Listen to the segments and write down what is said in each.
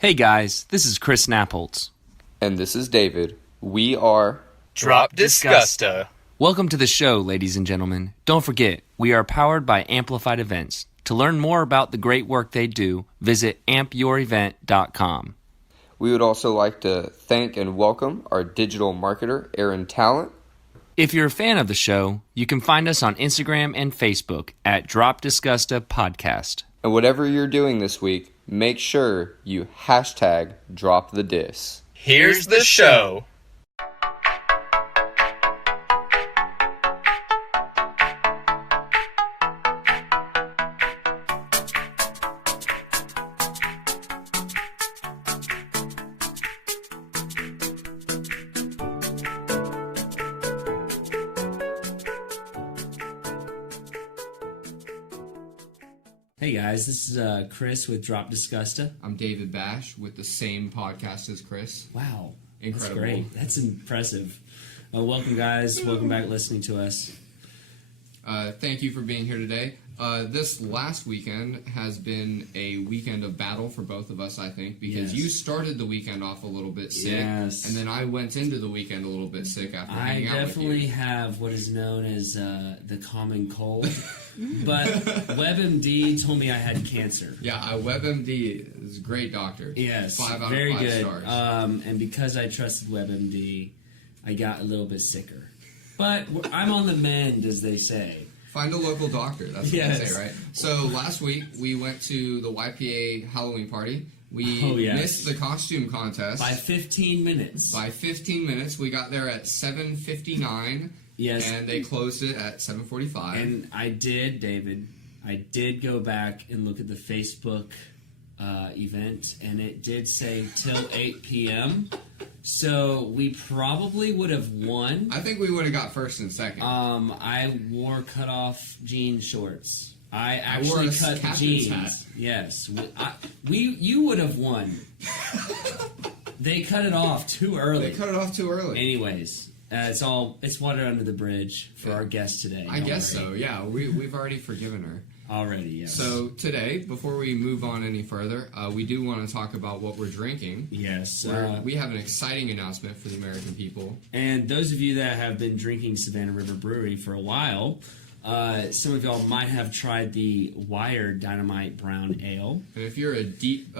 Hey guys, this is Chris Napoltz. And this is David. We are Drop Disgusta. Welcome to the show, ladies and gentlemen. Don't forget, we are powered by Amplified Events. To learn more about the great work they do, visit ampyourevent.com. We would also like to thank and welcome our digital marketer, Aaron Talent. If you're a fan of the show, you can find us on Instagram and Facebook at Drop Disgusta Podcast. And whatever you're doing this week, make sure you hashtag drop the dis. Here's the show. Hey guys, this is Chris with Drop Disgusta. I'm David Bash with the same podcast as Chris. Wow. Incredible. That's great. That's impressive. Welcome guys. Welcome back listening to us. Thank you for being here today. This last weekend has been a weekend of battle for both of us, I think, because you started the weekend off a little bit sick, and then I went into the weekend a little bit sick after hanging out with you. I definitely have what is known as the common cold, but WebMD told me I had cancer. Yeah, WebMD is a great doctor. Yes, 5 out very of 5 good. stars. And because I trusted WebMD, I got a little bit sicker. But I'm on the mend, as they say. Find a local doctor. That's what they say, right? So last week we went to the YPA Halloween party. We missed the costume contest by 15 minutes. By 15 minutes, we got there at 7:59. Yes, and they closed it at 7:45. And I did go back and look at the Facebook event, and it did say till 8 p.m. So we probably would have won. I think we would have got first and second. I wore cut-off jean shorts. I actually wore a cut captain's jeans. hat. Yes, you would have won. They cut it off too early. Anyways, it's water under the bridge for our guest today. I guess so. Yeah, we've already forgiven her. Already, yes. So today, before we move on any further, we do want to talk about what we're drinking. Yes. We have an exciting announcement for the American people. And those of you that have been drinking Savannah River Brewery for a while, some of y'all might have tried the Wired Dynamite Brown Ale. And if you're a deep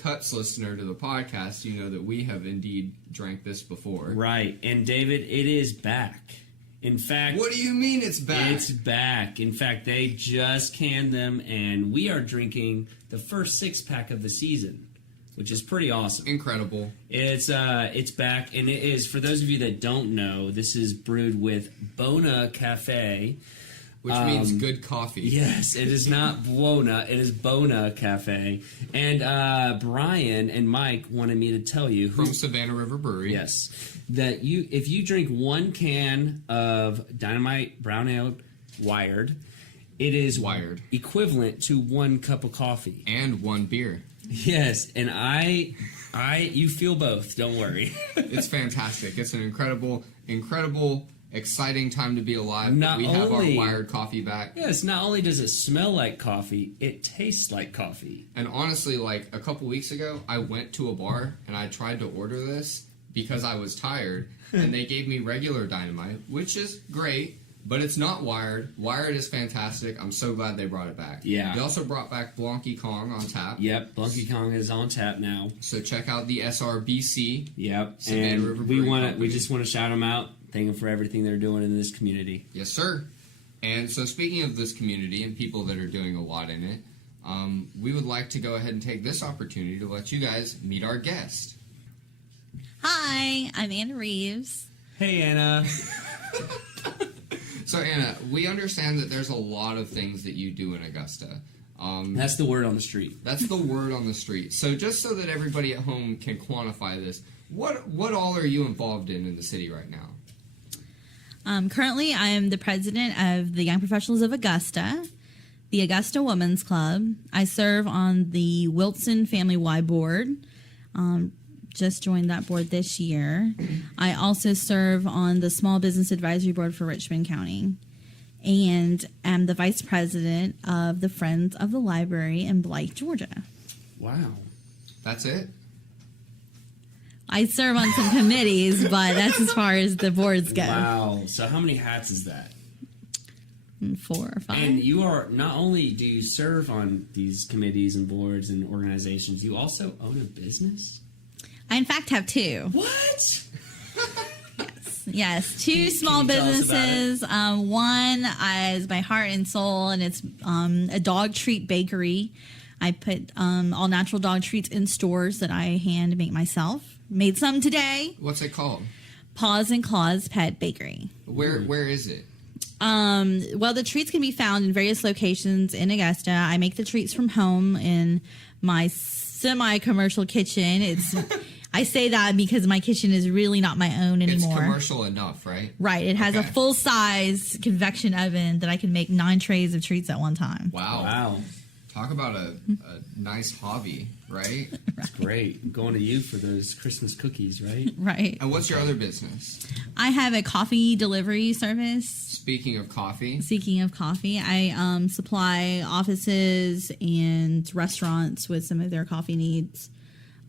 cuts listener to the podcast, you know that we have indeed drank this before. Right. And David, it is back. In fact... What do you mean it's back? It's back. In fact, they just canned them, and we are drinking the first 6-pack of the season, which is pretty awesome. Incredible. It's back, and it is, for those of you that don't know, this is brewed with Bona Cafe. Which means good coffee. Yes, it is not Buona, it is Bona Cafe. And Brian and Mike wanted me to tell you... From Savannah River Brewery. Yes. That if you drink 1 can of Dynamite Brown Ale Wired, it is equivalent to 1 cup of coffee. And 1 beer. Yes, and you feel both, don't worry. It's fantastic. It's an incredible, exciting time to be alive. We have our Wired coffee back. Yes, not only does it smell like coffee, it tastes like coffee. And honestly, like a couple weeks ago, I went to a bar and I tried to order this because I was tired, and they gave me regular Dynamite, which is great, but it's not Wired. Wired is fantastic. I'm so glad they brought it back. Yeah. They also brought back Blanky Kong on tap. Yep, Blanky Kong is on tap now. So check out the SRBC. Yep, Savannah River Brewery we just want to shout them out. Thank them for everything they're doing in this community. Yes, sir. And so speaking of this community and people that are doing a lot in it, we would like to go ahead and take this opportunity to let you guys meet our guest. Hi, I'm Anna Reeves. Hey, Anna. So, Anna, we understand that there's a lot of things that you do in Augusta. That's the word on the street. That's the word on the street. So just so that everybody at home can quantify this, what all are you involved in the city right now? Currently, I am the president of the Young Professionals of Augusta, the Augusta Women's Club. I serve on the Wilson Family Y Board. Just joined that board this year. I also serve on the Small Business Advisory Board for Richmond County. And am the vice president of the Friends of the Library in Blythe, Georgia. Wow. That's it? I serve on some committees, but that's as far as the boards go. Wow. So how many hats is that? 4 or 5. And you are, not only do you serve on these committees and boards and organizations, you also own a business? I, in fact, have 2. What? Yes, 2 small you tell us businesses. One is my heart and soul, and it's a dog treat bakery. I put all natural dog treats in stores that I hand make myself. Made some today. What's it called? Paws and Claws Pet Bakery. Where is it? Well, the treats can be found in various locations in Augusta. I make the treats from home in my semi-commercial kitchen. I say that because my kitchen is really not my own anymore. It's commercial enough, right? Right. It has a full-size convection oven that I can make 9 trays of treats at one time. Wow. Talk about a nice hobby, right? That's great. I'm going to you for those Christmas cookies, right? Right. And what's your other business? I have a coffee delivery service. Speaking of coffee. Speaking of coffee, I supply offices and restaurants with some of their coffee needs.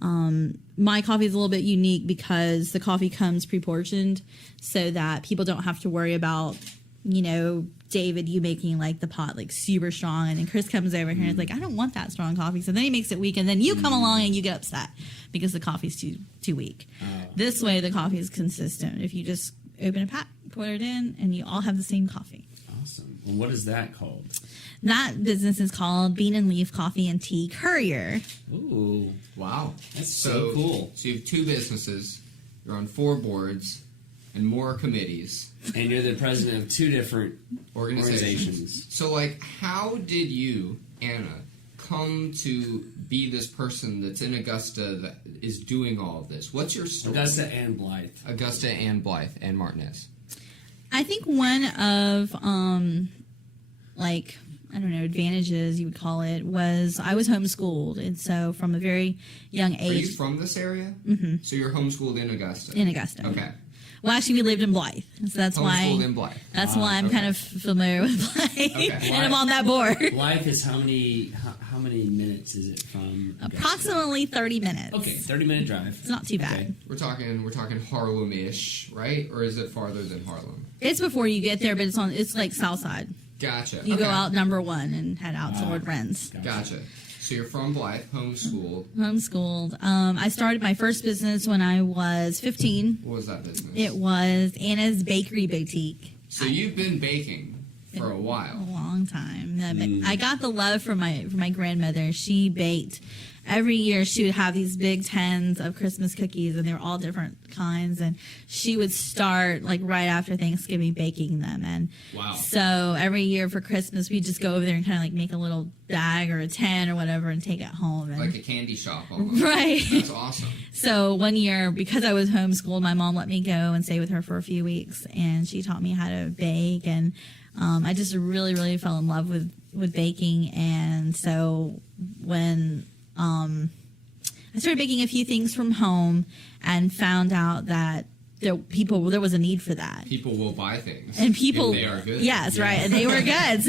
My coffee is a little bit unique because the coffee comes pre-portioned so that people don't have to worry about, David, you making like the pot like super strong, and then Chris comes over here and is like, I don't want that strong coffee. So then he makes it weak, and then you come along and you get upset because the coffee's too weak. This way, the coffee is consistent. If you just open a pot, put it in, and you all have the same coffee. Awesome. Well, what is that called? That business is called Bean and Leaf Coffee and Tea Courier. Ooh. Wow. That's so cool. So you have 2 businesses, you're on 4 boards, and more committees. And you're the president of 2 different organizations. So, how did you, Anna, come to be this person that's in Augusta that is doing all of this? What's your story? Augusta and Blythe. Augusta and Blythe and Martinez. I think one of, advantages you would call it was I was homeschooled. And so from a very young age. Are you from this area? Mm-hmm. So you're homeschooled in Augusta? In Augusta. Okay. Well, actually, we lived in Blythe, so that's homeschooled in Blythe. That's why I'm kind of familiar with Blythe, Okay. and I'm on that board. Blythe is how many minutes is it from? Approximately 30 minutes. Okay, 30-minute drive. It's not too bad. Okay. We're talking Harlem-ish, right? Or is it farther than Harlem? It's before you get there, but it's like South Side. Gotcha. You go out number 1 and head out toward Ren's. Gotcha. So you're from Blythe, homeschooled. Homeschooled. I started my first business when I was 15. What was that business? It was Anna's Bakery Boutique. So you've been baking for a while. A long time. I got the love from my grandmother. She baked. Every year she would have these big tins of Christmas cookies, and they were all different kinds. And she would start right after Thanksgiving baking them. And wow. So every year for Christmas, we'd just go over there and kind of make a little bag or a tin or whatever and take it home. And, like a candy shop almost. Right. That's awesome. So one year, because I was homeschooled, my mom let me go and stay with her for a few weeks, and she taught me how to bake. And I just really, really fell in love with baking. And so when I started baking a few things from home and found out that there was a need for that. People will buy things. And people, they are good. Yes, right. And they were good.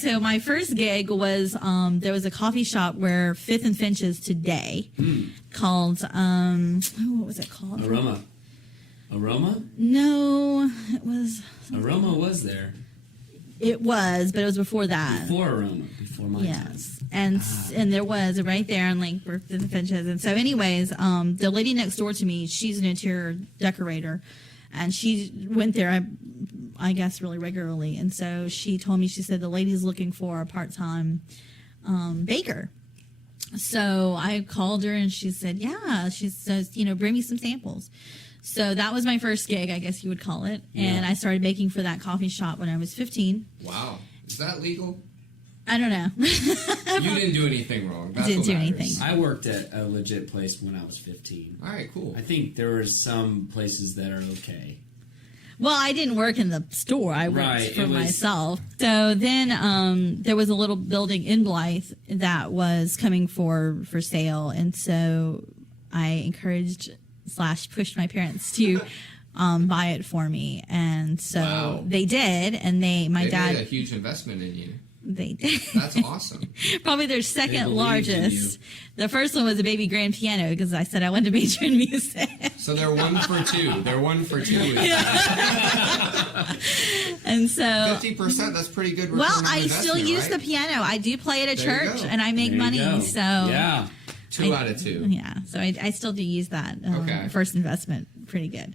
So my first gig was, there was a coffee shop where Fifth and Finch's today called, what was it called? Aroma? No, it was. Aroma was there. It was, but it was before that. Before Aroma, before my time. Yes. And there was right there on Fifth and Finch's. And so anyways, the lady next door to me, she's an interior decorator, and she went there, I guess, really regularly. And so she told me, she said, the lady's looking for a part-time baker. So I called her and she said, yeah. She says, bring me some samples. So that was my first gig, I guess you would call it. And I started baking for that coffee shop when I was 15. Wow. Is that legal? I don't know. You didn't do anything wrong. That's Didn't what do matters. anything. I worked at a legit place when I was 15. All right, cool. I think there are some places that are okay. Well, I didn't work in the store. I worked for it was- myself. So then there was a little building in Blythe that was coming for sale. And so I encouraged / pushed my parents to buy it for me. And so Wow. they did. And my They dad made a huge investment in you. They did. That's awesome. Probably their They second believed in largest. The first one was a baby grand piano because I said I wanted to major in music. So they're 1 for 2. They're 1 for 2. And so 50%, that's pretty good return well, on I investment, still use right? the piano. I do play at a There you church go. and I make There you money. go. So Yeah. 2 out of 2. Yeah, so I still do use that Okay. first investment pretty good.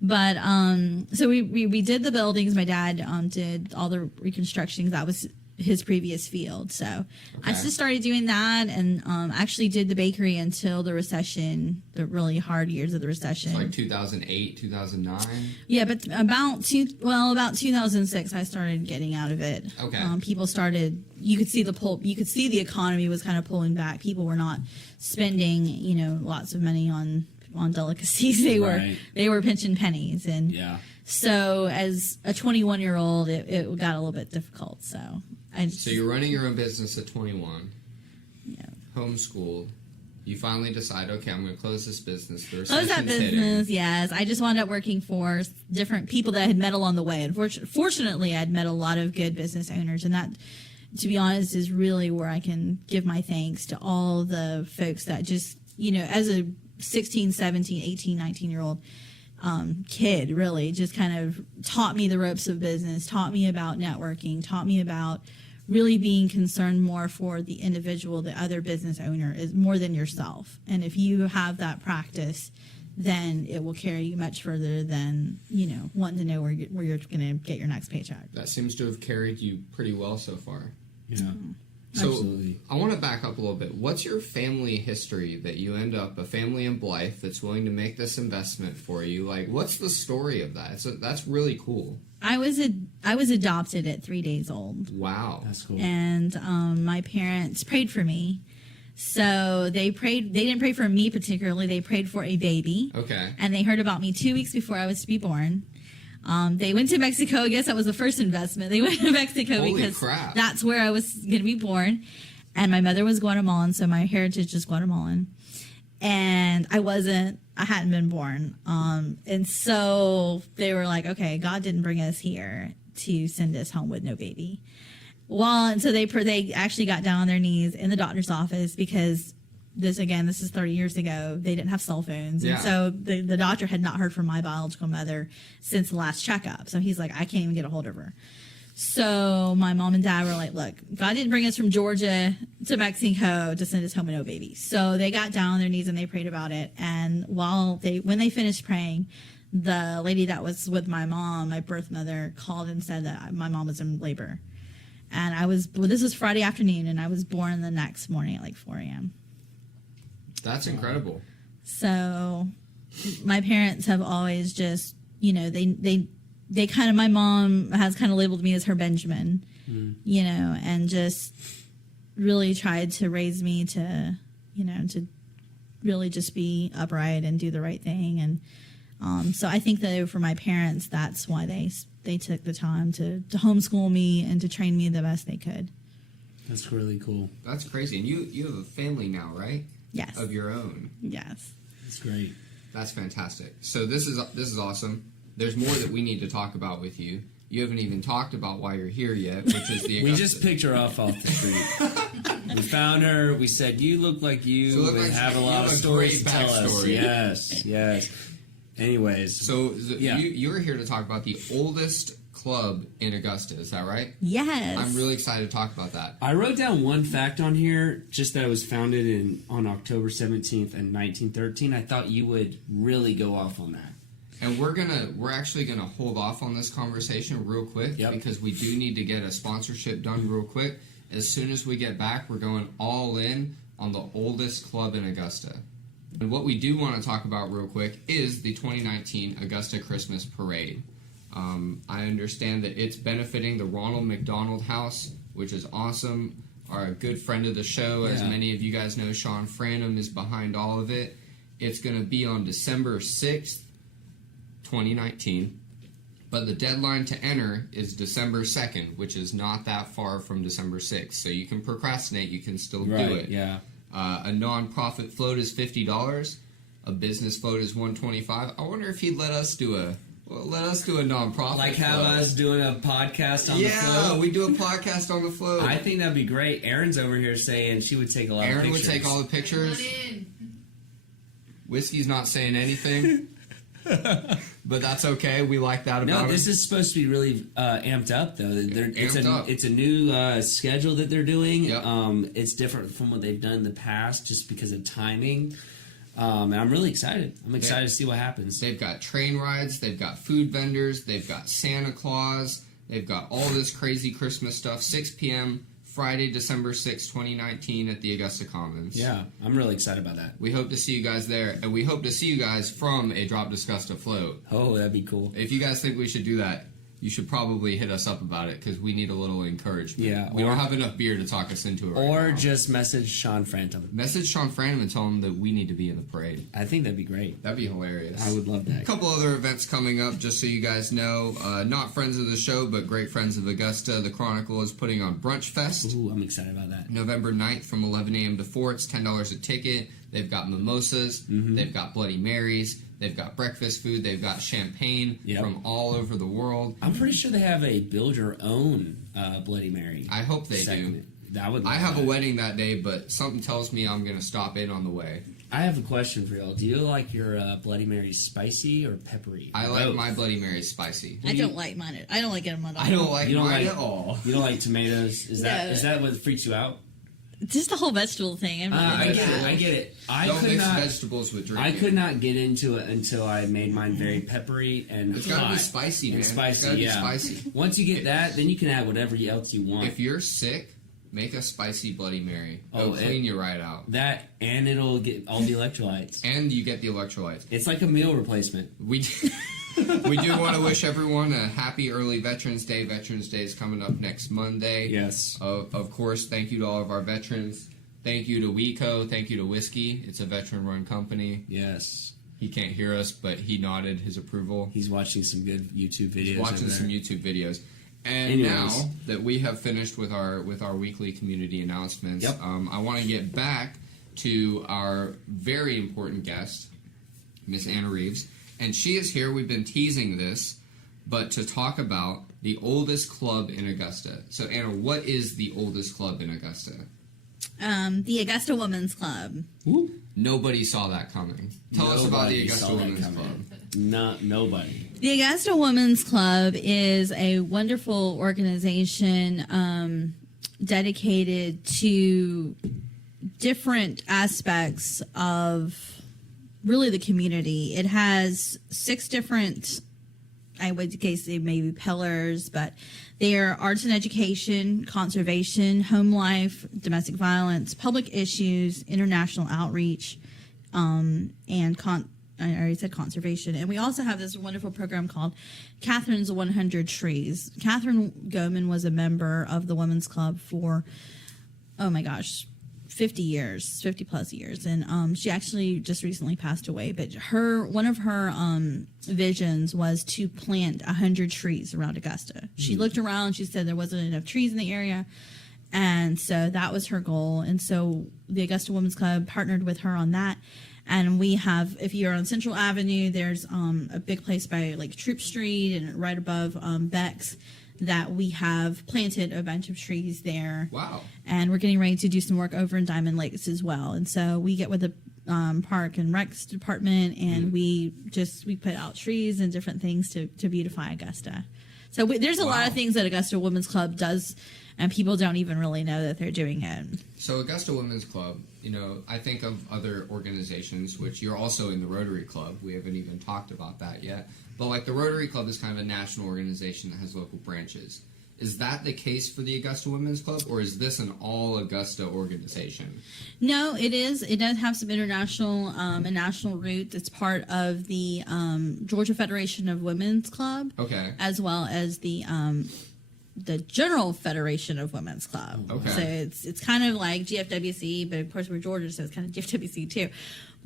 But so we did the buildings. My dad did all the reconstructions. That was his previous field. So I Okay. just started doing that and actually did the bakery until the recession, the really hard years of the recession. Like 2008, 2009. Yeah, but about 2006, I started getting out of it. Okay. People started. You could see the economy was kind of pulling back. People were not spending, lots of money on delicacies. They were pinching pennies, and Yeah. so as a 21-year-old, it got a little bit difficult. So So you're running your own business at 21. Yeah. Homeschooled. You finally decide, okay, I'm going to close this business. The closed that recession's hitting. business. Yes, I just wound up working for different people that I had met along the way. And fortunately, I'd met a lot of good business owners, and that, to be honest, is really where I can give my thanks to all the folks that just, as a 16, 17, 18, 19-year-old kid, really just kind of taught me the ropes of business, taught me about networking, taught me about really being concerned more for the individual, the other business owner, is more than yourself. And if you have that practice, then it will carry you much further than, wanting to know where you're going to get your next paycheck. That seems to have carried you pretty well so far. Yeah. So Absolutely. I want to back up a little bit. What's your family history that you end up a family in Blythe that's willing to make this investment for you? Like, what's the story of that? That's really cool. I was adopted at 3 days old. Wow. That's cool. And my parents prayed for me. So they didn't pray for me particularly. They prayed for a baby. Okay. And they heard about me 2 weeks before I was to be born. They went to Mexico. I guess that was the first investment. They went to Mexico Holy because crap. that's where I was going to be born. And my mother was Guatemalan, so my heritage is Guatemalan. And I hadn't been born. And so they were like, okay, God didn't bring us here to send us home with no baby. Well, and so they actually got down on their knees in the doctor's office because this is 30 years ago. They didn't have cell phones. Yeah. And so the doctor had not heard from my biological mother since the last checkup. So he's like, I can't even get a hold of her. So my mom and dad were like, look, God didn't bring us from Georgia to Mexico to send us home with no baby. So they got down on their knees and they prayed about it. And when they finished praying, the lady that was with my mom, my birth mother, called and said that my mom was in labor. And this was Friday afternoon, and I was born the next morning at like 4 a.m. That's incredible. So my parents have always just, they kind of, my mom has kind of labeled me as her Benjamin, and just really tried to raise me to really just be upright and do the right thing. And so I think that for my parents, that's why they took the time to homeschool me and to train me the best they could. That's really cool. That's crazy. And you have a family now, right? Yes. Of your own. Yes. That's great. That's fantastic. So this is awesome. There's more that we need to talk about with you. You haven't even talked about why you're here yet, which is the Augusta. We just picked her off the street. We found her. We said, you look like you and have a lot of stories to tell us. Yes. Anyways. So yeah. you're here to talk about the oldest club in Augusta. Is that right? Yes. I'm really excited to talk about that. I wrote down one fact on here, just that it was founded on October 17th in 1913. I thought you would really go off on that. And we're actually gonna hold off on this conversation real quick because we do need to get a sponsorship done real quick. As soon as we get back, we're going all in on the oldest club in Augusta. And what we do want to talk about real quick is the 2019 Augusta Christmas Parade. I understand that it's benefiting the Ronald McDonald House, which is awesome. Our good friend of the show, as many of you guys know, Sean Franham, is behind all of it. It's going to be on December 6th, 2019. But the deadline to enter is December 2nd, which is not that far from December 6th. So you can procrastinate, you can still do it. Yeah. A non-profit float is $50. A business float is $125. I wonder if he'd let us do Well, let us do a nonprofit. Like have float. us doing a podcast on the float? Yeah, we do a podcast on the float. I think that'd be great. Erin's over here saying she would take a lot of pictures. Erin would take all the pictures. Whiskey's not saying anything. But that's okay. We like that about No, him. this is supposed to be really amped up, though. It's a new schedule that they're doing. Yep. It's different from what they've done in the past just because of timing. And I'm really excited. I'm excited to see what happens. They've got train rides. They've got food vendors. They've got Santa Claus. They've got all this crazy Christmas stuff. 6 p.m. Friday, December 6, 2019 at the Augusta Commons. Yeah, I'm really excited about that. We hope to see you guys there, and we hope to see you guys from a Drop Disgusta float. Oh, that'd be cool. If you guys think we should do that, you should probably hit us up about it because we need a little encouragement. Yeah, we don't have enough beer to talk us into it right Or now. just message Sean Frantum. Message Sean Frantum and tell him that we need to be in the parade. I think that'd be great. That'd be hilarious. I would love A that. couple other events coming up, just so you guys know. Not friends of the show, but great friends of Augusta. The Chronicle is putting on Brunch Fest. Ooh, I'm excited about that. November 9th from 11 a.m. to 4. It's $10 a ticket. They've got mimosas. They've got Bloody Marys. They've got breakfast food. They've got champagne from all over the world. I'm pretty sure they have a build your own Bloody Mary. I hope they segment. do. I have a wedding that day, but something tells me I'm going to stop in on the way. I have a question for y'all. Do you like your Bloody Mary spicy or peppery? I like my Bloody Mary spicy. I don't like mine. I don't like them at all. I don't like You don't mine like- at all. You don't like tomatoes? Is that what freaks you out? Just the whole vegetable thing. I'm not I into get it. that. I get it. Don't mix vegetables with drinking. I could not get into it until I made mine very peppery and It's hot. got to be spicy, man. And spicy, It's gotta be yeah. spicy. Once you get that, then you can add whatever else you want. If you're sick, make a spicy Bloody Mary. It'll Oh, clean you right out. That, and it'll get all the electrolytes. And you get the electrolytes. It's like a meal replacement. We do want to wish everyone a happy early Veterans Day. Veterans Day is coming up next Monday. Yes. Of course, thank you to all of our veterans. Thank you to WeCo. Thank you to Whiskey. It's a veteran-run company. Yes. He can't hear us, but he nodded his approval. He's watching some good YouTube videos. He's watching over some there. YouTube videos. And Anyways. now that we have finished with our weekly community announcements, Yep. I want to get back to our very important guest, Miss Anna Reeves. And she is here. We've been teasing this, but to talk about the oldest club in Augusta. So, Anna, what is the oldest club in Augusta? The Augusta Women's Club. Woo. Nobody saw that coming. Tell us about the Nobody Augusta saw that Women's coming. Club. Nobody. The Augusta Women's Club is a wonderful organization dedicated to different aspects of really the community. It has 6 different, I would say maybe pillars, but they are arts and education, conservation, home life, domestic violence, public issues, international outreach, and I already said conservation. And we also have this wonderful program called Catherine's 100 Trees. Catherine Goman was a member of the Women's Club for, 50 plus years. And she actually just recently passed away. But one of her visions was to plant 100 trees around Augusta. She looked around. She said there wasn't enough trees in the area. And so that was her goal. And so the Augusta Women's Club partnered with her on that. And we have, if you're on Central Avenue, there's a big place by like Troop Street and right above Beck's that we have planted a bunch of trees there. Wow. And we're getting ready to do some work over in Diamond Lakes as well. And so we get with the Park and Recs department and we put out trees and different things to beautify Augusta. So there's a lot of things that Augusta Women's Club does, and people don't even really know that they're doing it. So Augusta Women's Club, I think of other organizations, which you're also in the Rotary Club. We haven't even talked about that yet. But like the Rotary Club is kind of a national organization that has local branches. Is that the case for the Augusta Women's Club, or is this an all Augusta organization? No, it is. It does have some international and national roots. It's part of the Georgia Federation of Women's Club. Okay. As well as the General Federation of Women's Club. Okay. So it's kind of like GFWC, but of course we're Georgia, so it's kind of GFWC too.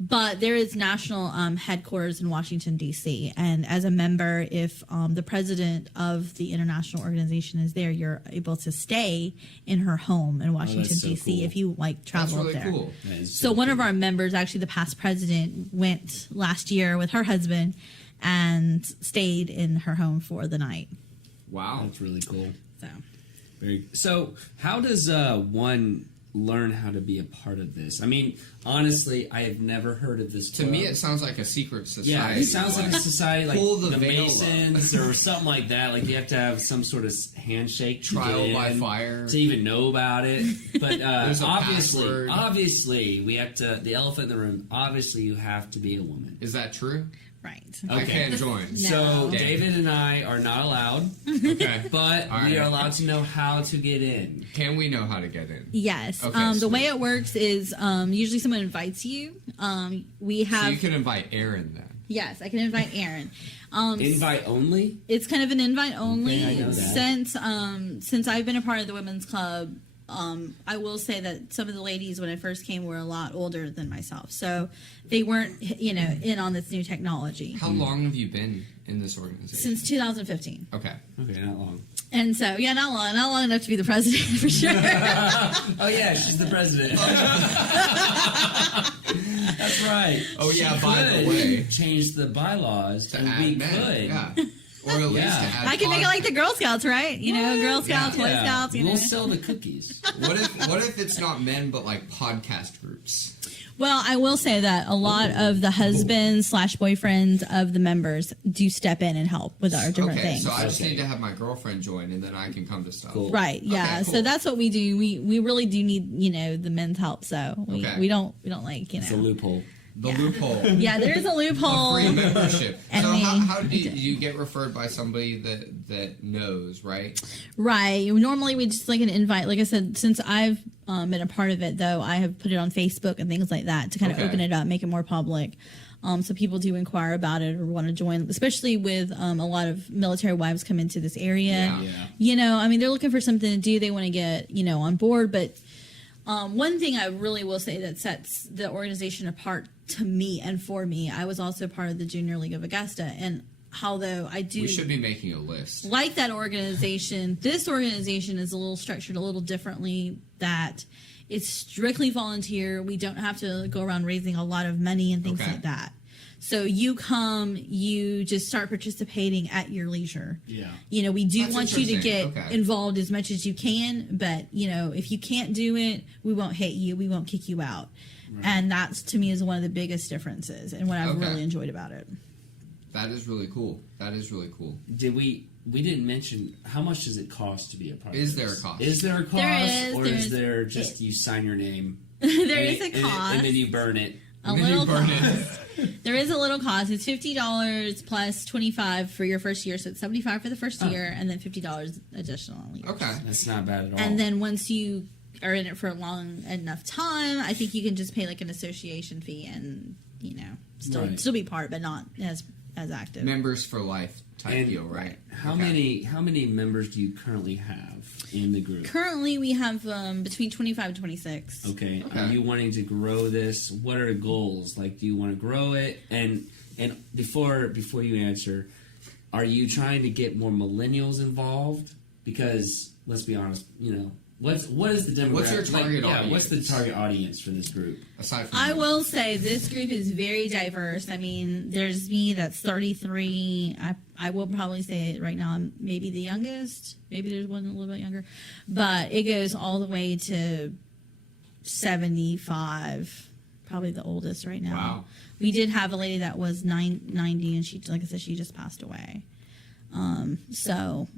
But there is national headquarters in Washington, D.C. And as a member, if the president of the international organization is there, you're able to stay in her home in Washington, so D.C. cool. if you travel That's up really there. cool. That is So one of cool. our members, actually the past president, went last year with her husband, and stayed in her home for the night. Wow. That's really cool. So, So how does one learn how to be a part of this? I mean, honestly, I have never heard of this To club. me, it sounds like a secret society. Yeah, it sounds like a society like Pull the the veil Masons or something like that. Like you have to have some sort of handshake to Trial get by in, fire. to even know about it. But There's a obviously, password. we have to. The elephant in the room. Obviously, you have to be a woman. Is that true? right. I Okay. can't join. So No. David and I are not allowed, Okay. but All we right. are allowed to know how to get in. Can we know how to get in? Yes. Okay, The sweet. way it works is usually someone invites you. We So have you can invite Aaron then. yes, I can invite Aaron. Invite only. It's kind of an invite only. Okay, I know that. Since I've been a part of the women's club, I will say that some of the ladies when I first came were a lot older than myself, so they weren't in on this new technology How long have you been in this organization? since 2015. Okay. Okay, not long. And so not long enough to be the president for sure. Oh yeah, she's the president. That's right. Oh, yeah, She by the could way. change the bylaws, To and add we men. could. Yeah. Or at least Yeah. to add I can make it like the Girl Scouts, right? Girl Scouts, Boy Yeah. Scouts. We'll sell the cookies. What if it's not men but like podcast groups? Well, I will say that a lot of the husbands / boyfriends of the members do step in and help with our different Okay, things. so I just Okay. need to have my girlfriend join and then I can come to stuff. Cool. Right, yeah. Okay, So cool. that's what we do. We really do need, the men's help. So we, Okay. we don't like, It's a loophole. The loophole. Yeah, there is a loophole. Free membership. And So we- how do you get referred by somebody that knows, right? Right. Normally we just like an invite. Like I said, since I've been a part of it, though, I have put it on Facebook and things like that to kind of Okay. open it up, make it more public. So people do inquire about it or want to join, especially with a lot of military wives come into this area. Yeah. They're looking for something to do. They want to get, on board. But one thing I really will say that sets the organization apart to me and for me, I was also part of the Junior League of Augusta. And although I do We should be making a list. like that organization, this organization is a little structured a little differently, that it's strictly volunteer. We don't have to go around raising a lot of money and things Okay. like that. So you come, you just start participating at your leisure. Yeah. We do That's want you to get interesting. Okay. involved as much as you can, but if you can't do it, we won't hate you, we won't kick you out. And that's, to me, is one of the biggest differences and what I've Okay. really enjoyed about it. That is really cool. That is really cool. Did we didn't mention how much does it cost to be a part of Is this? there a cost? Is there a cost? There is, or there is is. there just you sign your name? There and is it- a cost. And then you burn it. A And then you little burn cost. it. There is a little cost. It's $50 plus $25 for your first year, so it's $75 for the first year, and then $50 additionally. Okay. That's not bad at all. And then once you are in it for a long enough time, I think you can just pay like an association fee and Right. still be part, but not as active. Members for life type And deal, right? How Okay. many members do you currently have in the group? Currently, we have between 25 and 26. Okay. Okay. Are you wanting to grow this? What are the goals? Like, do you want to grow it? And before you answer, are you trying to get more millennials involved? Because let's be honest, what is the demographic? What's your target audience? What's the target audience for this group? Aside from I you. will say this group is very diverse. I mean, there's me that's 33. I will probably say it right now, I'm maybe the youngest. Maybe there's one a little bit younger. But it goes all the way to 75, probably the oldest right now. Wow. We did have a lady that was 90, and she, like I said, she just passed away. So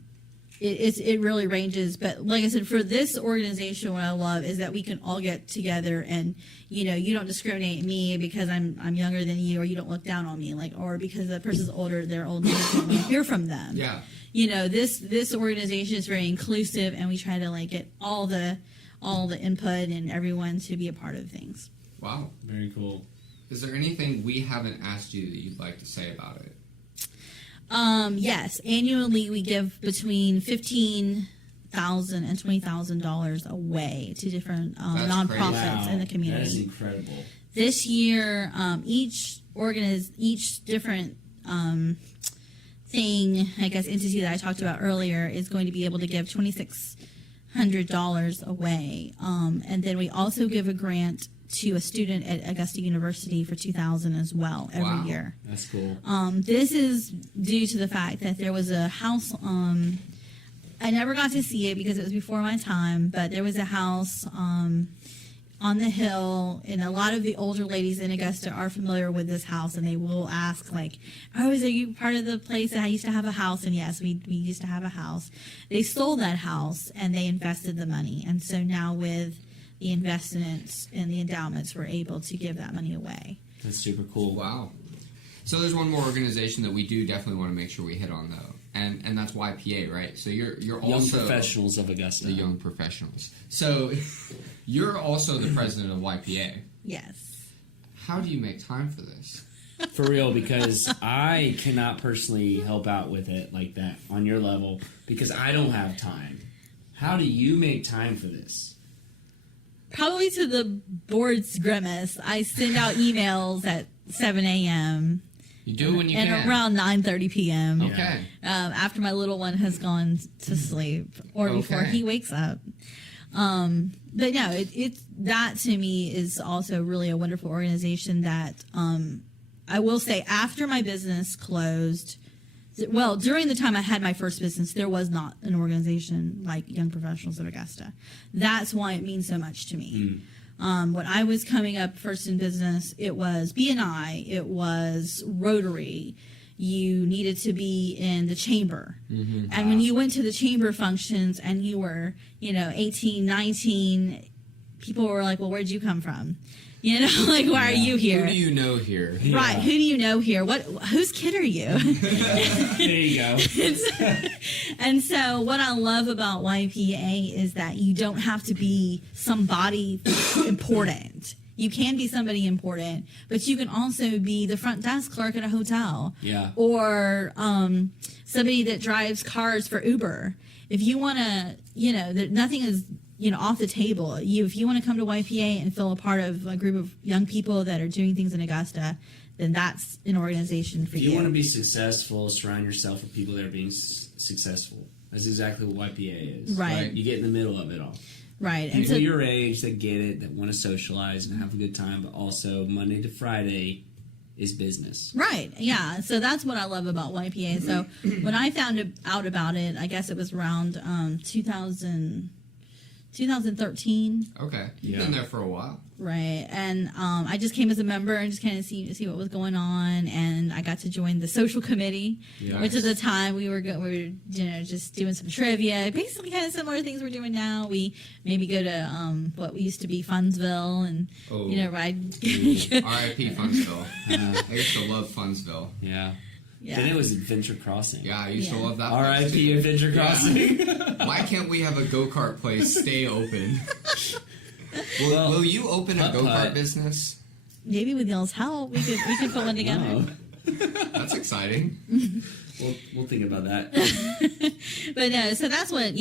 it really ranges. But like I said, for this organization, what I love is that we can all get together and, you don't discriminate me because I'm younger than you, or you don't look down on me, or because the person's older, they're older, you don't want to hear from them. Yeah. This organization is very inclusive, and we try to get all the input and everyone to be a part of things. Wow. Very cool. Is there anything we haven't asked you that you'd like to say about it? Yes, annually we give between $15,000 and $20,000 away to different That's nonprofits crazy. in the That is community. incredible. This year, each different thing, I guess, entity that I talked about earlier is going to be able to give $2,600 away, and then we also give a grant to a student at Augusta University for $2,000 as well every year. That's cool. This is due to the fact that there was a house. I never got to see it because it was before my time, but there was a house on the hill, and a lot of the older ladies in Augusta are familiar with this house, and they will ask, like, oh, is you part of the place that I used to have a house? And yes, we used to have a house. They sold that house, and they invested the money. And so now with the investments and the endowments, we're able to give that money away. That's super cool. Wow. So there's one more organization that we do definitely want to make sure we hit on, though. And that's YPA, right? So you're also Young Professionals of Augusta. The Young Professionals. So you're also the president of YPA. Yes. How do you make time for this? For real, because I cannot personally help out with it like that on your level because I don't have time. How do you make time for this? Probably to the board's grimace. I send out emails at 7 a.m. You do it when you and can. around 9:30 p.m. Okay. After my little one has gone to sleep or before he wakes up. But no, it's that to me is also really a wonderful organization that I will say after my business closed. Well, during the time I had my first business, there was not an organization like Young Professionals of Augusta. That's why it means so much to me. When I was coming up first in business, it was BNI, it was Rotary. You needed to be in the chamber. Mm-hmm. And when you went to the chamber functions and you were, 18, 19, people were like, well, where'd you come from? Like, why are you here? Who do you know here? Right. Who do you know here? Whose kid are you? There you go. And so what I love about YPA is that you don't have to be somebody important. You can be somebody important, but you can also be the front desk clerk at a hotel. Yeah. Or somebody that drives cars for Uber. If you want to, nothing is off the table. If you want to come to YPA and feel a part of a group of young people that are doing things in Augusta, then that's an organization for you. If you want to be successful, surround yourself with people that are being successful. That's exactly what YPA is. Right. You get in the middle of it all. Right. People your age that get it, that want to socialize and have a good time, but also Monday to Friday is business. Right. Yeah. So that's what I love about YPA. So when I found out about it, I guess it was around 2013. Okay. You've been there for a while. Right. And I just came as a member and just kind of see what was going on. And I got to join the social committee, which at the time we were just doing some trivia, basically kind of similar things we're doing now. We maybe go to what used to be Funsville and, ride. R.I.P. Funsville. I used to love Funsville. Yeah. Then it was Adventure Crossing. Yeah, I used to love that. R.I.P. Adventure Crossing. Why can't we have a go-kart place stay open? Will you open a go-kart business? Maybe with y'all's help, we could put one together. That's exciting. We'll think about that. But no, so that's what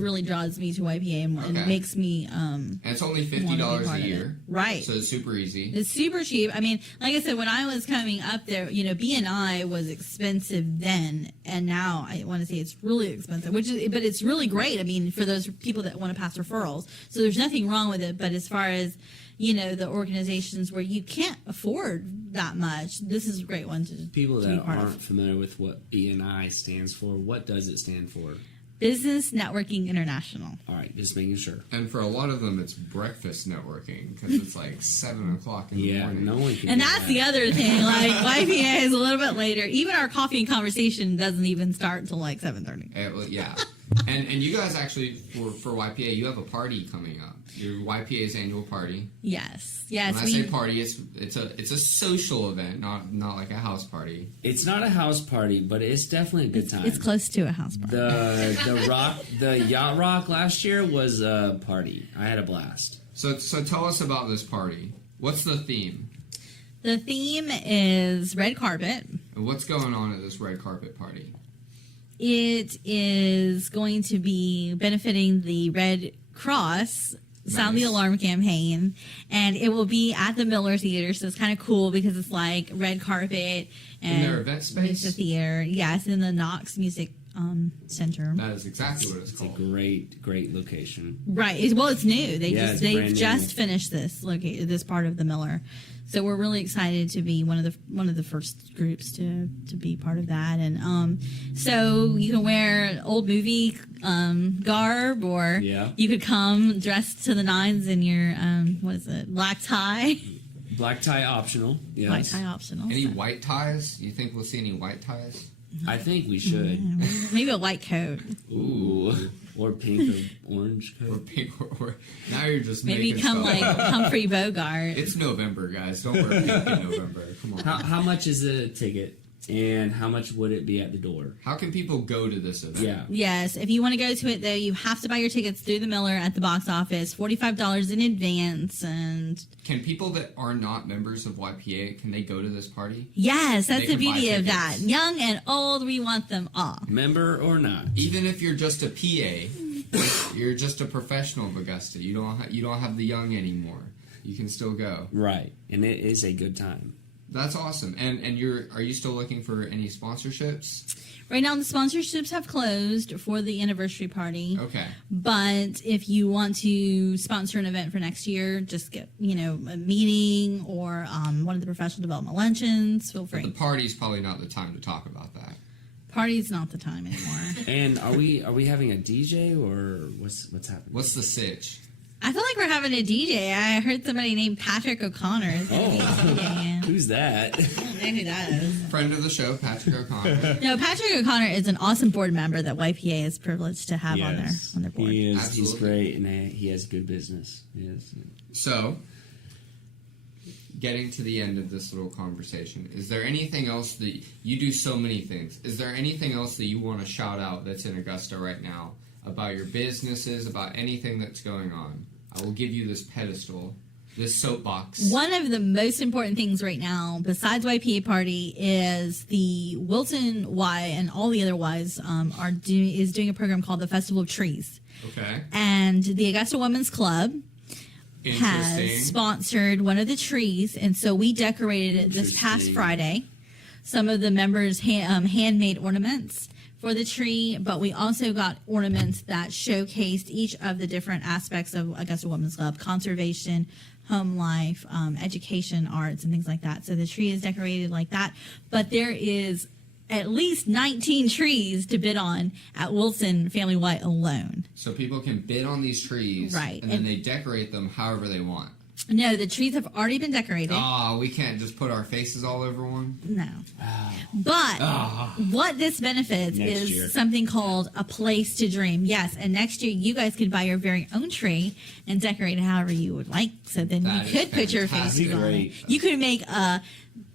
really draws me to YPA and makes me. And it's only $50 a year, right? So it's super easy. It's super cheap. I mean, like I said, when I was coming up there, BNI was expensive then, and now I want to say it's really expensive. But it's really great. I mean, for those people that want to pass referrals, so there's nothing wrong with it. But as far as the organizations where you can't afford that much, this is a great one to people to that be part aren't of. familiar with what BNI stands for. What does it stand for? Business Networking International. All right, just making sure. And for a lot of them, it's breakfast networking because it's like 7 o'clock in the morning. No one can. And do that's that. the other thing. Like YPA is a little bit later. Even our coffee and conversation doesn't even start until like 7:30. Yeah. And you guys actually for YPA, you have a party coming up. Your YPA's annual party. Yes. When I say party, it's a social event, not like a house party. It's not a house party, but it's definitely a good time. It's close to a house party. The Yacht Rock last year was a party. I had a blast. So tell us about this party. What's the theme? The theme is red carpet. And what's going on at this red carpet party? It is going to be benefiting the Red Cross Sound the Alarm campaign, and it will be at the Miller Theater, so it's kind of cool because it's like red carpet and in their event space. It's a theater, yes, in the Knox Music Center. That is exactly what it's It's a called. great location. Right. Well, it's new. It's They've brand just new. finished this part of the Miller, so we're really excited to be one of the first groups to be part of that. And so you can wear old movie garb, or Yeah. you could come dressed to the nines in your black tie. Black tie optional. Yes. Black tie optional. Any so. white ties? You think we'll see any white ties? I think we should. Maybe a white coat. Ooh. Or pink or orange Or coat. pink? Or now you're just Maybe making come stuff like up. Humphrey Bogart. It's November, guys. Don't wear pink in November. Come on. How much is a ticket? And how much would it be at the door? How can people go to this event? Yeah. Yes, if you want to go to it, though, you have to buy your tickets through the Miller at the box office, $45 in advance. And Can people that are not members of YPA, can they go to this party? yes, that's They the can buy beauty of that. tickets. Young and old, we want them all. Member or not? Even if you're just a PA, you're just a professional of Augusta. You don't have the young anymore. You can still go. Right. And it is a good time. That's awesome. And are you still looking for any sponsorships? Right now, the sponsorships have closed for the anniversary party. Okay. But if you want to sponsor an event for next year, just get, a meeting or one of the professional development luncheons. Feel But free. the party's probably not the time to talk about that. Party's not the time anymore. And are we having a DJ or what's happening? What's the sitch? I feel like we're having a DJ. I heard somebody named Patrick O'Connor is going to be DJing. Who's that? I don't know who that is. Friend of the show, Patrick O'Connor. No, Patrick O'Connor is an awesome board member that YPA is privileged to have on their board. He's Absolutely. great and he has good business. Yes. So, getting to the end of this little conversation, is there anything else that you do? So many things. Is there anything else that you want to shout out that's in Augusta right now about your businesses, about anything that's going on? I will give you this pedestal, this soapbox. One of the most important things right now, besides YPA Party, is the Wilton Y and all the other Ys is doing a program called the Festival of Trees. Okay. And the Augusta Women's Club has Interesting. sponsored one of the trees, and so we decorated it this past Interesting. Friday. Some of the members handmade ornaments for the tree, but we also got ornaments that showcased each of the different aspects of Augusta Women's Club: conservation, home life, education, arts, and things like that. So the tree is decorated like that, but there is at least 19 trees to bid on at Wilson Family White alone. So people can bid on these trees, Right. and then they decorate them however they want. No, the trees have already been decorated. Oh, we can't just put our faces all over one? No. But what this benefits Next is year. something called a place to dream. Yes, and next year you guys could buy your very own tree and decorate it however you would like. So then That you is could put your fantastic. faces on it. Great. You could make a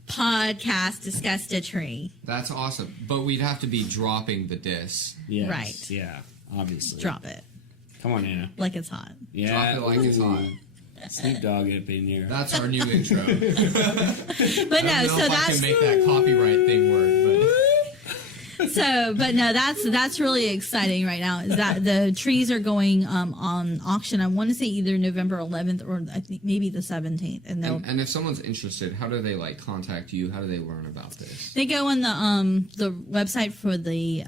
podcast discuss a tree. That's awesome. But we'd have to be dropping the diss. Yes. Right. Yeah. Obviously. Drop it Come on, Anna. like it's hot. Yeah. Drop it like it's Ooh. hot. Snoop Dogg up in here. That's our new intro. But I no, don't know so if I that's can make that copyright thing work, but no, that's really exciting right now. Is that the trees are going on auction? I want to say either November 11th or I think maybe the 17th, and they'll and if someone's interested, how do they contact you? How do they learn about this? They go on the website for the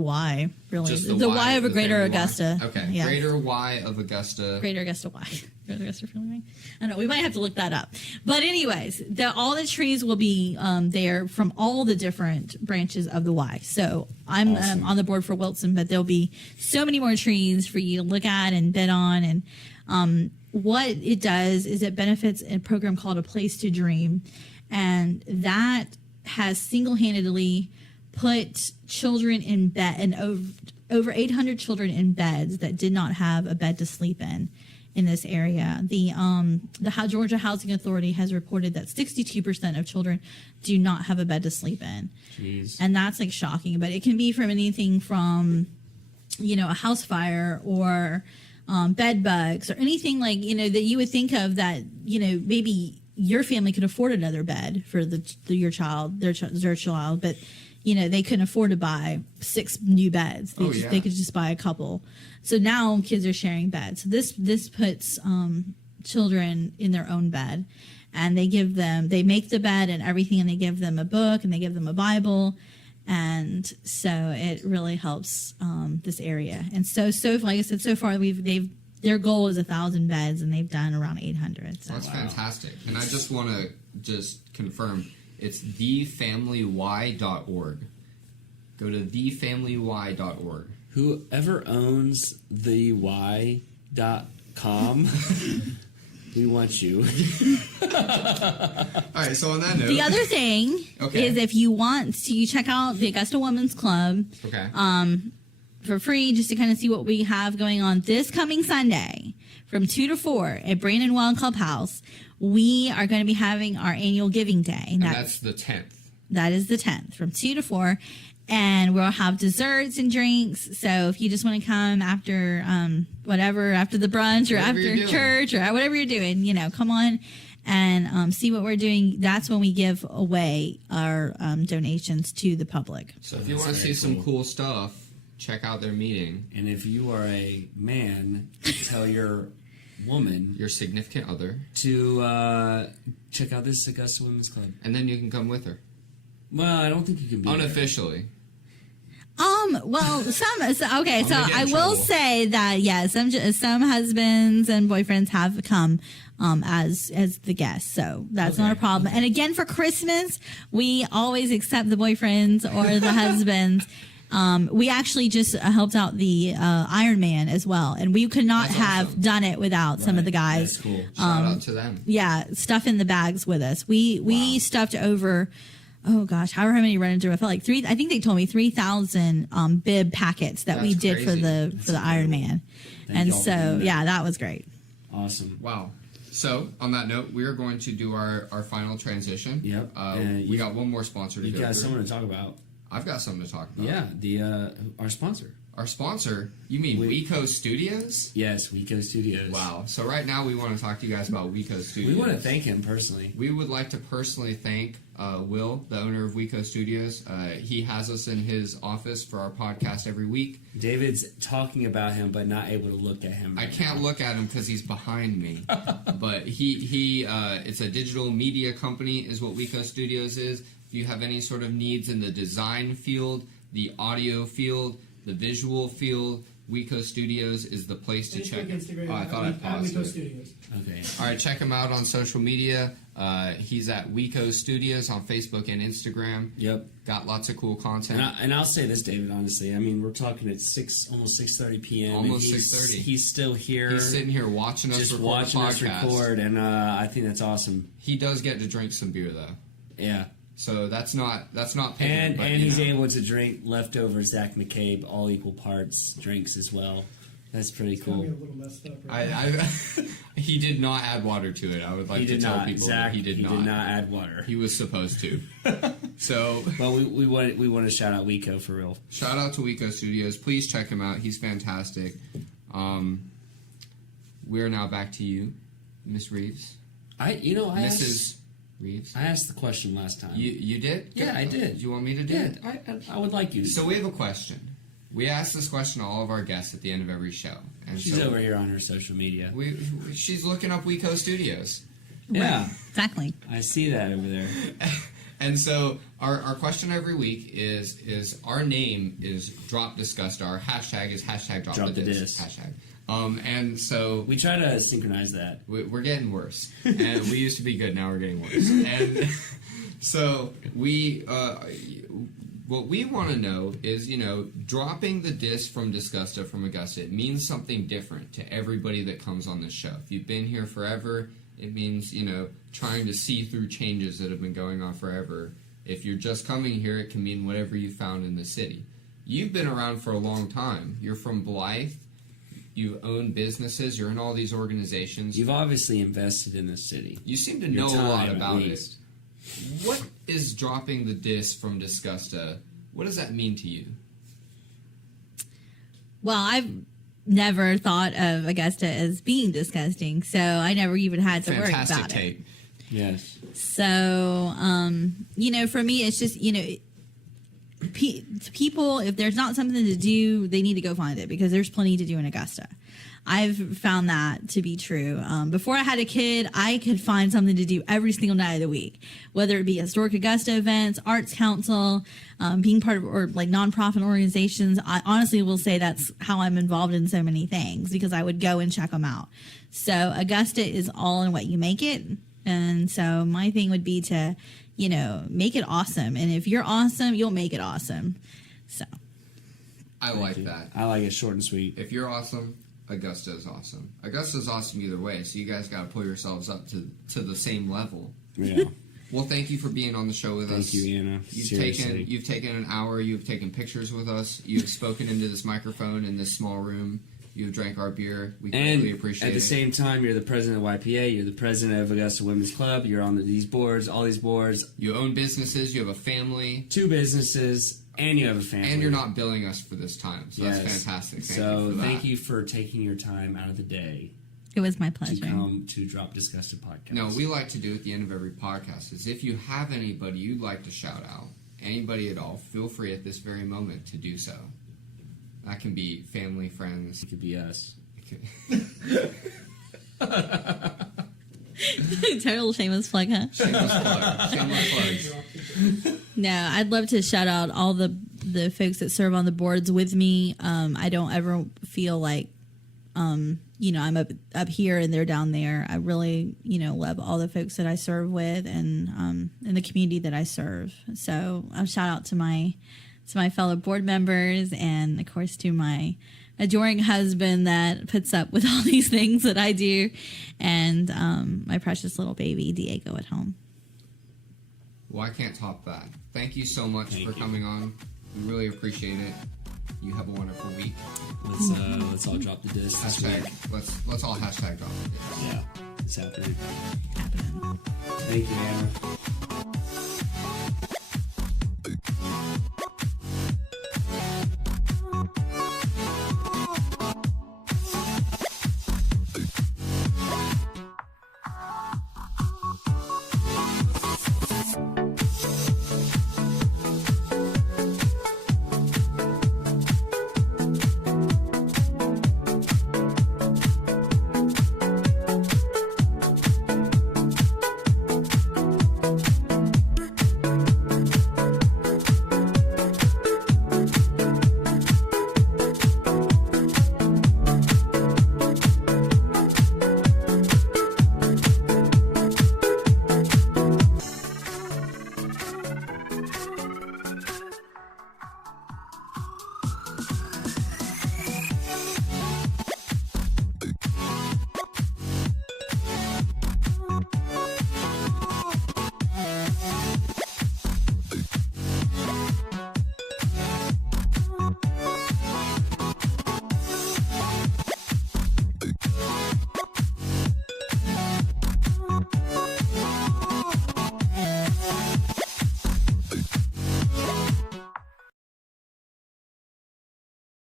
Y, really. Just The Y of a the Greater family Y? Augusta. Okay, Yeah. Greater Y of Augusta. Greater Augusta Y. Greater Augusta Family Y. I don't know. We might have to look that up. But anyways, all the trees will be there from all the different branches of the Y. So I'm Awesome. on the board for Wilson, but there'll be so many more trees for you to look at and bid on. And what it does is it benefits a program called A Place to Dream. And that has single-handedly put children in bed, and over 800 children in beds that did not have a bed to sleep in this area. The Georgia Housing Authority has reported that 62% of children do not have a bed to sleep in. Jeez. And that's shocking, but it can be from anything from, a house fire or bed bugs or anything that you would think of that, maybe your family could afford another bed for your child, their child, but they couldn't afford to buy 6 new beds. They could just buy a couple. So now kids are sharing beds. So this puts children in their own bed, and they make the bed and everything, and they give them a book and they give them a Bible, and so it really helps this area. And so like I said, so far their goal is 1,000 beds, and they've done around 800. So. That's fantastic. And I just want to confirm, it's thefamilyy.org. Go to thefamilyy.org. Whoever owns the y.com, we want you. All right, so on that note, the other thing is if you want to check out the Augusta Women's Club for free, just to kind of see what we have going on this coming Sunday from 2 to 4 at Brandon Wild Clubhouse, we are going to be having our annual Giving Day. And that's the 10th. That is the 10th from 2 to 4. And we'll have desserts and drinks. So if you just want to come after after the brunch or after church or whatever you're doing, come on and see what we're doing. That's when we give away our donations to the public. So if you want to see some cool stuff, check out their meeting. And if you are a man, tell your woman, your significant other, to check out this Augusta Women's Club. And then you can come with her. Well, I don't think you can be unofficially. Well, so I will say that some husbands and boyfriends have come as the guests, so that's not a problem. And again, for Christmas, we always accept the boyfriends or the husbands. We actually just helped out the Iron Man as well, and we could not have done it without some of the guys. That's cool. Shout out to them. Yeah, stuff in the bags with us. We stuffed over. Oh gosh, however many we ran into, I felt like I think they told me 3,000 bib packets that we did for the Iron Man, and so that was great. Awesome. Wow. So on that note, we are going to do our final transition. Yep. We got one more sponsor to go. You got through. someone to talk about. I've got something to talk about. Yeah, our sponsor. Our sponsor? You mean WeCo Studios? Yes, WeCo Studios. Wow. So right now we want to talk to you guys about WeCo Studios. We want to thank him personally. We would like to personally thank Will, the owner of WeCo Studios. He has us in his office for our podcast every week. David's talking about him, but not able to look at him. I can't look at him because he's behind me. But he it's a digital media company is what WeCo Studios is. If you have any sort of needs in the design field, the audio field, the visual field, WeCo Studios is the place to check. Instagram, I thought I paused WeCo it. Studios. Okay. All right, check him out on social media. He's at WeCo Studios on Facebook and Instagram. Yep. Got lots of cool content. And I'll say this, David, honestly. I mean, we're talking at almost 6:30 p.m. Almost 6:30. He's still here. He's sitting here watching us record and I think that's awesome. He does get to drink some beer, though. Yeah. So that's not picking, and but, he's able to drink leftover Zach McCabe all equal parts drinks as well. That's pretty cool. It's a little messed up right he did not add water to it. I would like to tell people Zach, that he did not add water. He was supposed to. So, well, we want to shout out WeCo for real. Shout out to WeCo Studios. Please check him out. He's fantastic. We're now back to you, Miss Reeves. Mrs. Reeves. I asked the question last time. You did? Yeah, I did. Do you want me to do it? I would like you to. So we have a question. We ask this question to all of our guests at the end of every show. And she's over here on her social media. She's looking up WeCo Studios. Yeah. Exactly. I see that over there. And so our question every week is our name is Drop Disgust. Our hashtag is hashtag Drop the Disc. Hashtag. And so we try to synchronize that. We're getting worse, and we used to be good. Now we're getting worse. And so what we want to know is, dropping the disc from Disgusta from Augusta. It means something different to everybody that comes on this show. If you've been here forever, it means trying to see through changes that have been going on forever. If you're just coming here, it can mean whatever you found in the city. You've been around for a long time. You're from Blythe. You own businesses. You're in all these organizations. You've obviously invested in this city. You seem to know a lot about it. What is dropping the disc from Disgusta? What does that mean to you? Well, I've never thought of Augusta as being disgusting, so I never even had to worry about Fantastic take. it. Yes. So, for me, it's just, people, if there's not something to do, they need to go find it because there's plenty to do in Augusta. I've found that to be true. Before I had a kid, I could find something to do every single night of the week, whether it be Historic Augusta events, Arts Council, being part of or like nonprofit organizations. I honestly will say that's how I'm involved in so many things because I would go and check them out. So Augusta is all in what you make it. And so my thing would be to, make it awesome. And if you're awesome, you'll make it awesome. So I like that. I like it short and sweet. If you're awesome, Augusta is awesome. Augusta is awesome either way, so you guys got to pull yourselves up to the same level. Yeah. Well, thank you for being on the show with us. Thank you, Anna. You've taken an hour. You've taken pictures with us. You've spoken into this microphone in this small room. You've drank our beer. We greatly appreciate it. At the same time, you're the president of YPA. You're the president of Augusta Women's Club. You're on these boards, all these boards. You own businesses. You have a family. 2 businesses. And you have a family. And you're not billing us for this time. So that's fantastic. Thank you for taking your time out of the day. It was my pleasure. To come to Drop Disgusted Podcast. No, we like to do at the end of every podcast is if you have anybody you'd like to shout out, anybody at all, feel free at this very moment to do so. That can be family, friends. It could be us. Total shameless plug, huh? Shameless plug. Shameless plugs. No, I'd love to shout out all the folks that serve on the boards with me. I don't ever feel like, I'm up here and they're down there. I really, love all the folks that I serve with and the community that I serve. So a shout out to my fellow board members and, of course, to my adoring husband that puts up with all these things that I do, and my precious little baby, Diego, at home. Well, I can't top that. Thank you so much for coming on. We really appreciate it. You have a wonderful week. Let's all drop the disc. Let's all hashtag drop the disc. Yeah, it's happening. Thank you, Anna.